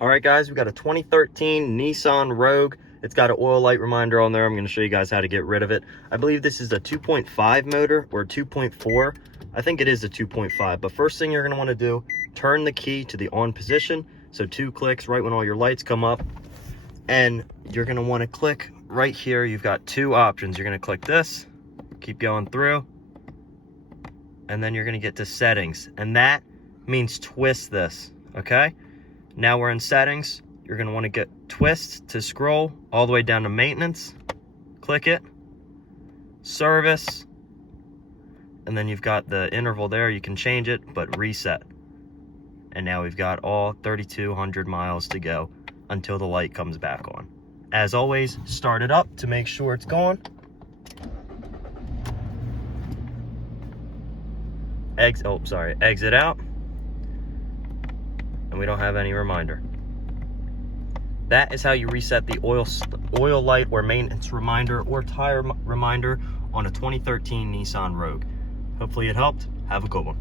All right, guys, we got a 2013 Nissan Rogue. It's got an oil light reminder on there. I'm going to show you guys how to get rid of it. I believe this is a 2.5 motor or 2.4. I think it is a 2.5. But first thing you're going to want to do, turn the key to the on position. So 2 clicks right when all your lights come up. And you're going to want to click right here. You've got 2 options. You're going to click this, keep going through, and then you're going to get to settings. And that means twist this, okay? Now we're in settings. You're going to want to get twist to scroll all the way down to maintenance. Click it, service, and then you've got the interval there. You can change it, but reset. And now we've got all 3,200 miles to go until the light comes back on. As always, start it up to make sure it's gone. Exit out. And we don't have any reminder. That is how you reset the oil light or maintenance reminder or tire reminder on a 2013 Nissan Rogue. Hopefully it helped. Have a good one.